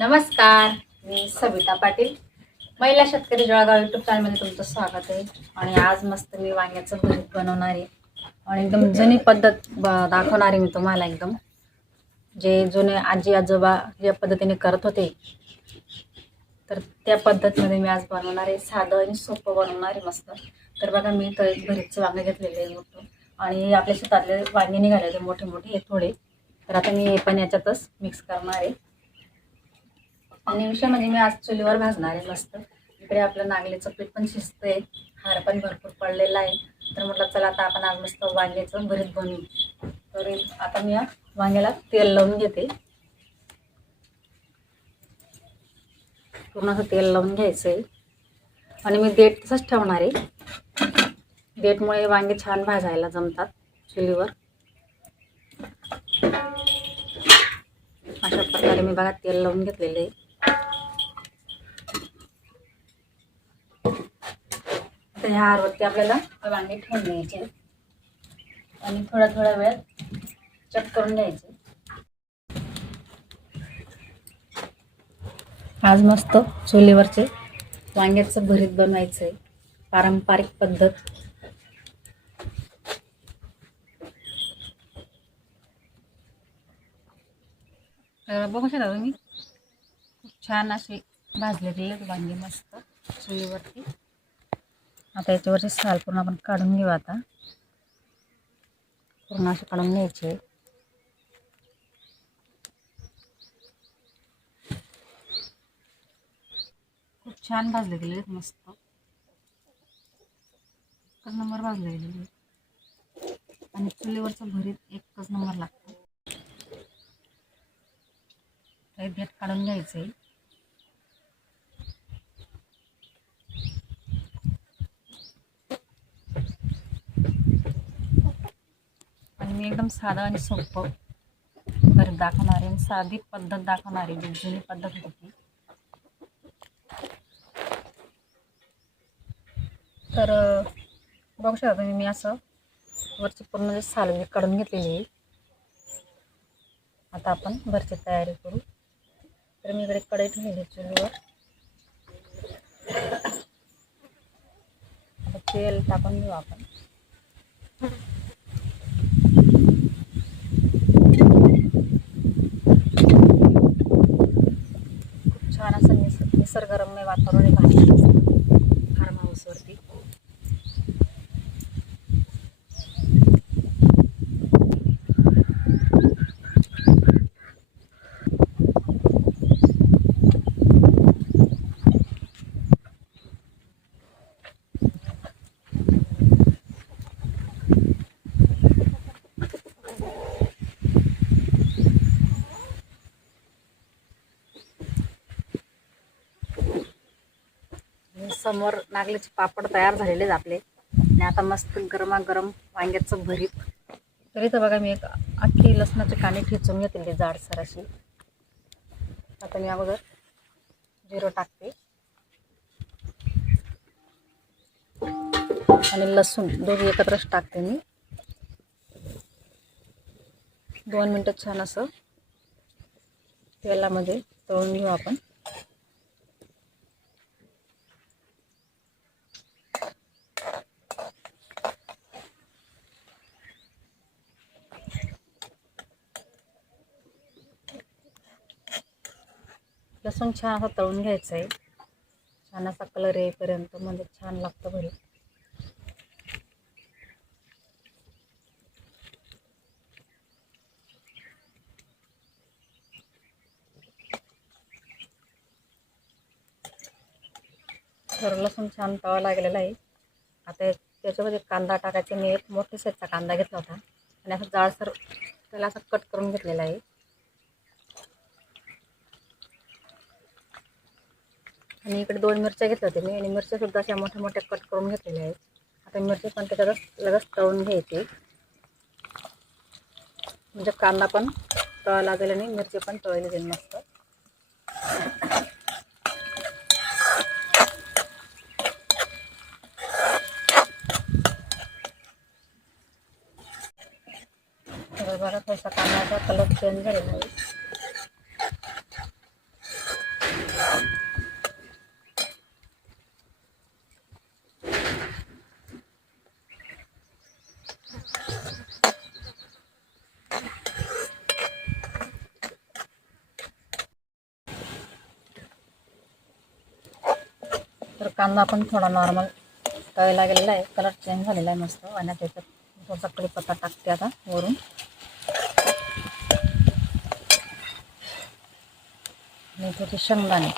नमस्कार मी सविता पाटील. महिला शेतकरी जळगाव युट्यूब चॅनलमध्ये तुमचं स्वागत आहे. आणि आज मस्त मी वांग्याचं भरीत बनवणार आहे. आणि एकदम जुनी पद्धत ब- दाखवणार आहे मी तुम्हाला एकदम. जे जुने आजी आजोबा ज्या पद्धतीने करत होते तर त्या पद्धतीमध्ये मी आज बनवणार आहे. साधं आणि सोपं बनवणार आहे मस्त. तर बघा मी तर भरीतचं वांगे घेतलेलं आहे मोठं. आणि आपल्या शेतातले वांगे निघालेले मोठे मोठे हे थोडे. तर आता मी हे पण याच्यातच मिक्स करणार आहे. आणि विषय म्हणजे मी आज चुलीवर भाजणार आहे मस्त इकडे आपलं नागलीचं पीठ पण शिजतंय. हार पण भरपूर पडलेला आहे. तर म्हटलं चला आता आपण आज मस्त वांग्याचं भरीत बनवू. तर आता मी या वांग्याला तेल लावून घेते. पूर्ण असं तेल लावून घ्यायचं आहे आणि मी देठ तसंच ठेवणार आहे. देठमुळे वांगे छान भाजायला जमतात चुलीवर. अशा प्रकारे मी बघा तेल लावून घेतलेले आहे. तर ह्या हारवरती आपल्याला वांगे ठेवून द्यायचे. आणि थोड्या थोड्या वेळात चट करून द्यायचे आज मस्त चुलीवरचे वांग्याचं भरीत बनवायचं आहे पारंपरिक पद्धत. तर बघू शकता तुम्ही. खूप छान असे भाजलेले आहेत वांगे मस्त चुलीवरती. आता याच्यावरचे साल पूर्ण आपण काढून घेऊ आता. पूर्ण असे काढून घ्यायचे खूप छान भाजले गेले आहेत मस्त. एकच नंबर भाजले गेलेले आणि चुलीवरचं भरीत एकच नंबर लागतो. काही देठ काढून आहे आणि मी एकदम साधं आणि सोपं भरत दाखवणार आहे आणि साधी पद्धत दाखवणार आहे जी जुनी पद्धत होती तर बघू शकता तुम्ही मी असं वरची पूर्ण जे सालवी काढून घेतलेली आहे. आता आपण भरची तयारी करू. तर मी इकडे कढई ठेवली चुलीवर. आता तेल टाकून घेऊ आपण. निसर्गरम्य वातावरण आहे समोर नागलीचे पापड तयार झालेले आपले. आणि आता मस्त गरमागरम वांग्याचं भरीत. तरी तर बघा मी एक अख्खी लसणाची काणी ठेचून घेतलेली जाडसर अशी. आता मी अगोदर जिरं टाकते. आणि लसूण दोघी एकत्रच टाकते मी. दोन मिनटं छान असं तेलामध्ये तळून घेऊ आपण. लसूण छान असं तळून घ्यायचं आहे छान असा कलर येईपर्यंत म्हणजे छान लागतं भरी तर लसूण छान तवा लागलेला आहे. आता त्याच्यामध्ये कांदा टाकायचा. मी एक मोठ्या साईजचा कांदा घेतला होता. आणि असं जाडसर त्याला असं कट करून घेतलेला आहे. आणि इकडे दोन मिरच्या घेतल्या होत्या मी. आणि मिरच्या सुद्धा अशा मोठ्या मोठ्या कट करून घेतलेल्या आहेत. आता मिरची पण त्याच्यातच लगेच तळून घ्यायची. म्हणजे कांदा पण तळा लागेल आणि मिरची पण तळली जाईल मस्त. तर बघा थोडासा कांद्याचा कलर चेंज झालेला आहे. तर कांदा पण थोडा नॉर्मल तळायला गेलेला आहे. कलर चेंज झालेला आहे मस्त. आणि त्याच्यात थोडासा कडीपत्ता टाकते आता वरून. आणि थोडे शेंगदाणे.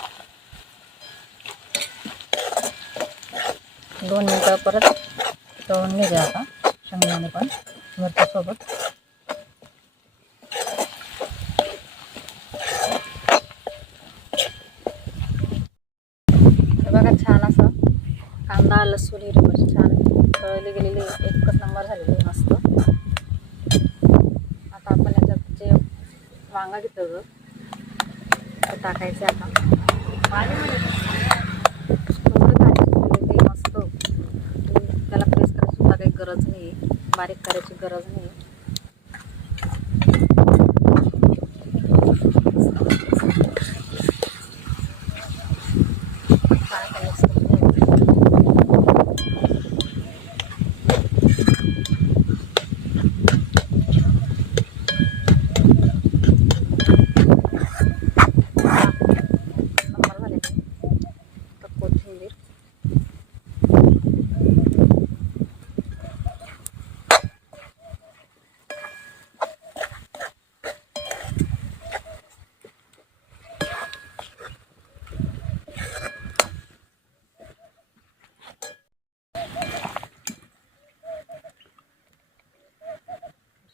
दोन मिनटं परत तळून घेते आता शेंगदाणे पण मिरच्यासोबत हे बघा छान असं कांदा लसूण हिरवी छान तळली गेलेली एकच नंबर झालेली आहे मस्त. आता आपण याच्यात जे वांगा घेतो ग ते टाकायचे आता. ते मस्त. त्याला प्रेस करायची सुद्धा काही गरज नाही बारीक करायची गरज नाही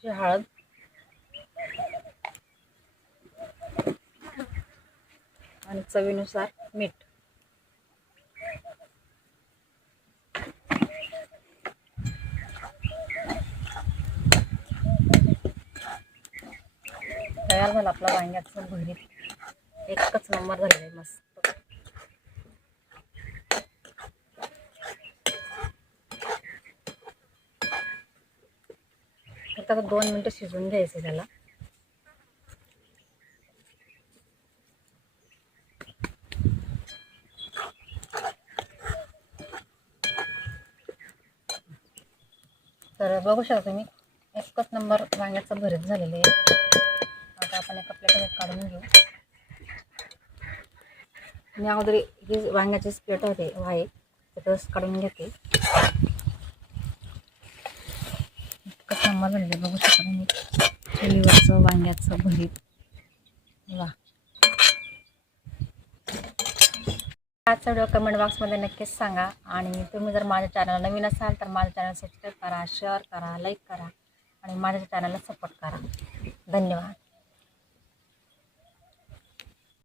हळद. आणि चवीनुसार मीठ. तयार झाला आपला वांग्याचं भरीत. एकच नंबर झालेला आहे मस्त. आता दोन मिनटं शिजवून घ्यायचं त्याला. तर बघू शकता तुम्ही एकच नंबर वांग्याचं भरीत झालेलं आहे. आता आपण एका प्लेटमध्ये काढून घेऊ. मी अगोदर ही वांग्याचीच प्लेट होते आहे त्यातच काढून घेते. एकच झालेलं आहे बघू शकता तुम्ही. चुलीवरचं वांग्याचं भरीत. वा. आजचा व्हिडिओ कमेंट बॉक्समध्ये नक्कीच सांगा. आणि तुम्ही जर माझ्या चॅनल नवीन असाल तर माझ्या चॅनल सबस्क्राईब करा शेअर करा लाईक करा. आणि माझ्या चॅनलला सपोर्ट करा. धन्यवाद.